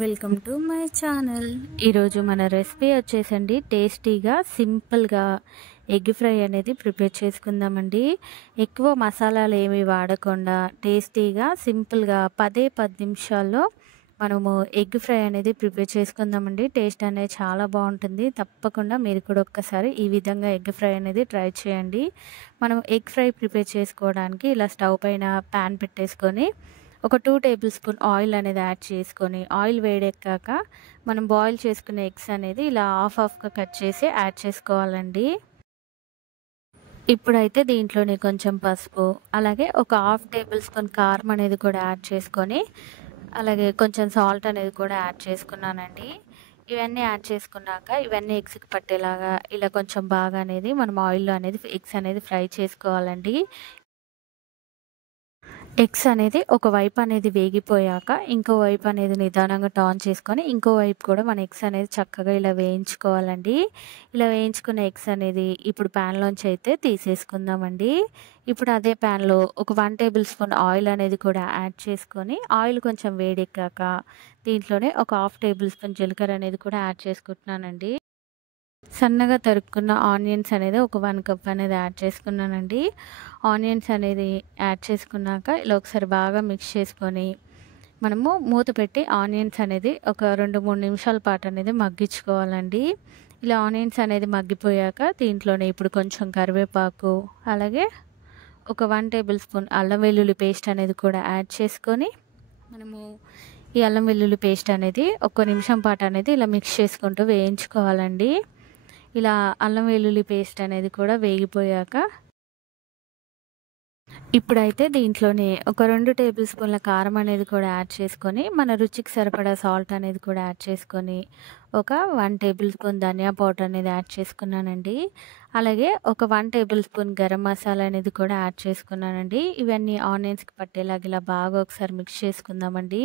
Welcome to my channel. ఈరోజు మన recipe వచ్చేసండి టేస్టీగా సింపుల్గా ఎగ్ ఫ్రై అనేది ప్రిపేర్ చేసుకుందామండి. ఎక్కువ మసాలాలు ఏమి వాడకుండా టేస్టీగా సింపుల్గా 10 నిమిషాల్లో మనము ఎగ్ ఫ్రై అనేది ప్రిపేర్ చేసుకుందామండి. టేస్ట్ అనేది చాలా బాగుంటుంది. తప్పకుండా మీరు కూడా ఒక్కసారి ఈ విధంగా ఎగ్ ఫ్రై అనేది ట్రై చేయండి. మనం ఎగ్ ఫ్రై ప్రిపేర్ చేసుకోవడానికి ఇలా స్టవ్ పైన ప్యాన్ పెట్టేసుకొని ఒక 2 టేబుల్ స్పూన్ ఆయిల్ అనేది యాడ్ చేసుకొని, ఆయిల్ వేడెక్కాక మనం బాయిల్ చేసుకున్న ఎగ్స్ అనేది ఇలా హాఫ్గా కట్ చేసి యాడ్ చేసుకోవాలండి. ఇప్పుడైతే దీంట్లోనే కొంచెం పసుపు, అలాగే ఒక హాఫ్ టేబుల్ స్పూన్ కారం అనేది కూడా యాడ్ చేసుకొని, అలాగే కొంచెం సాల్ట్ అనేది కూడా యాడ్ చేసుకున్నానండి. ఇవన్నీ యాడ్ చేసుకున్నాక ఇవన్నీ ఎగ్స్కి పట్టేలాగా ఇలా కొంచెం బాగా అనేది మనం ఆయిల్లో అనేది ఎగ్స్ అనేది ఫ్రై చేసుకోవాలండి. ఎగ్స్ అనేది ఒక వైపు అనేది వేగిపోయాక ఇంకో వైపు అనేది నిదానంగా టర్న్ చేసుకొని ఇంకో వైపు కూడా మన ఎగ్స్ అనేది చక్కగా ఇలా వేయించుకోవాలండి. ఇలా వేయించుకున్న ఎగ్స్ అనేది ఇప్పుడు ప్యాన్లోంచి అయితే తీసేసుకుందామండి. ఇప్పుడు అదే ప్యాన్లో ఒక 1 టేబుల్ స్పూన్ ఆయిల్ అనేది కూడా యాడ్ చేసుకొని, ఆయిల్ కొంచెం వేడెక్కాక దీంట్లోనే ఒక హాఫ్ టేబుల్ స్పూన్ జీలకర్ర అనేది కూడా యాడ్ చేసుకుంటున్నానండి. సన్నగా తరుక్కున్న ఆనియన్స్ అనేది ఒక 1 కప్ అనేది యాడ్ చేసుకున్నానండి. ఆనియన్స్ అనేది యాడ్ చేసుకున్నాక ఇలా ఒకసారి బాగా మిక్స్ చేసుకొని మనము మూత పెట్టి ఆనియన్స్ అనేది ఒక 2-3 నిమిషాల పాటు అనేది మగ్గించుకోవాలండి. ఇలా ఆనియన్స్ అనేది మగ్గిపోయాక దీంట్లోనే ఇప్పుడు కొంచెం కరివేపాకు, అలాగే ఒక 1 టేబుల్ స్పూన్ అల్లం వెల్లుల్లి పేస్ట్ అనేది కూడా యాడ్ చేసుకొని మనము ఈ అల్లం వెల్లుల్లి పేస్ట్ అనేది ఒక నిమిషం పాటు అనేది ఇలా మిక్స్ చేసుకుంటూ వేయించుకోవాలండి. ఇలా అల్లం వెల్లుల్లి పేస్ట్ అనేది కూడా వేగిపోయాక ఇప్పుడైతే దీంట్లోనే ఒక 2 టేబుల్ స్పూన్ల కారం అనేది కూడా యాడ్ చేసుకొని, మన రుచికి సరిపడా సాల్ట్ అనేది కూడా యాడ్ చేసుకొని, ఒక 1 టేబుల్ స్పూన్ ధనియా పౌడర్ అనేది యాడ్ చేసుకున్నానండి. అలాగే ఒక 1 టేబుల్ స్పూన్ గరం మసాలా అనేది కూడా యాడ్ చేసుకున్నానండి. ఇవన్నీ ఆనియన్స్కి పట్టేలాగా ఇలా బాగా ఒకసారి మిక్స్ చేసుకుందామండి.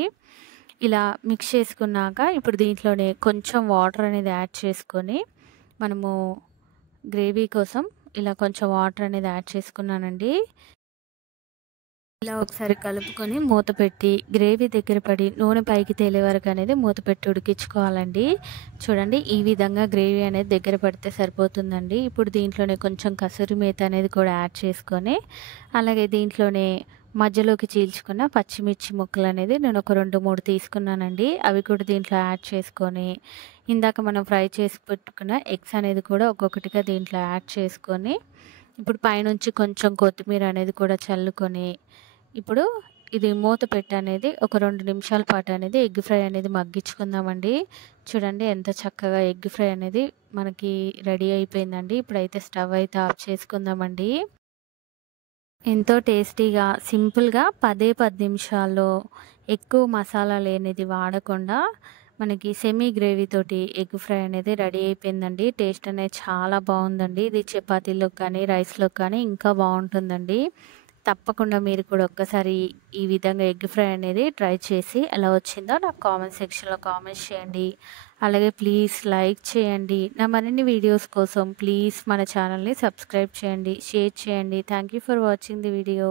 ఇలా మిక్స్ చేసుకున్నాక ఇప్పుడు దీంట్లోనే కొంచెం వాటర్ అనేది యాడ్ చేసుకొని మనము గ్రేవీ కోసం ఇలా కొంచెం వాటర్ అనేది యాడ్ చేసుకున్నానండి. ఇలా ఒకసారి కలుపుకొని మూత పెట్టి గ్రేవీ దగ్గర పడి నూనె పైకి తేలే వరకు అనేది మూత పెట్టి ఉడికించుకోవాలండి. చూడండి, ఈ విధంగా గ్రేవీ అనేది దగ్గర పడితే సరిపోతుందండి. ఇప్పుడు దీంట్లోనే కొంచెం కసూరి మేతి అనేది కూడా యాడ్ చేసుకొని, అలాగే దీంట్లోనే మధ్యలోకి చీల్చుకున్న పచ్చిమిర్చి ముక్కలు అనేది నేను ఒక 2-3 తీసుకున్నానండి. అవి కూడా దీంట్లో యాడ్ చేసుకొని, ఇందాక మనం ఫ్రై చేసి పెట్టుకున్న ఎగ్స్ అనేది కూడా ఒక్కొక్కటిగా దీంట్లో యాడ్ చేసుకొని, ఇప్పుడు పైనుంచి కొంచెం కొత్తిమీర అనేది కూడా చల్లుకొని, ఇప్పుడు ఇది మూత పెట్టి అనేది ఒక 2 నిమిషాల పాటు అనేది ఎగ్ ఫ్రై అనేది మగ్గించుకుందామండి. చూడండి ఎంత చక్కగా ఎగ్ ఫ్రై అనేది మనకి రెడీ అయిపోయిందండి. ఇప్పుడైతే స్టవ్ అయితే ఆఫ్ చేసుకుందామండి. ఎంతో టేస్టీగా సింపుల్గా 10 నిమిషాల్లో ఎక్కువ మసాలా లేనిది వాడకుండా మనకి సెమీ గ్రేవీ తోటి ఎగ్ ఫ్రై అనేది రెడీ అయిపోయిందండి. టేస్ట్ అనేది చాలా బాగుందండి. ఇది చపాతీలో కానీ రైస్లో కానీ ఇంకా బాగుంటుందండి. తప్పకుండా మీరు కూడా ఒక్కసారి ఈ విధంగా ఎగ్ ఫ్రై అనేది ట్రై చేసి ఎలా వచ్చిందో నాకు కామెంట్ సెక్షన్లో కామెంట్స్ చేయండి. అలాగే ప్లీజ్ లైక్ చేయండి. నా మరిన్ని వీడియోస్ కోసం ప్లీజ్ మన ఛానల్ని సబ్స్క్రైబ్ చేయండి, షేర్ చేయండి. Thank you for watching the video.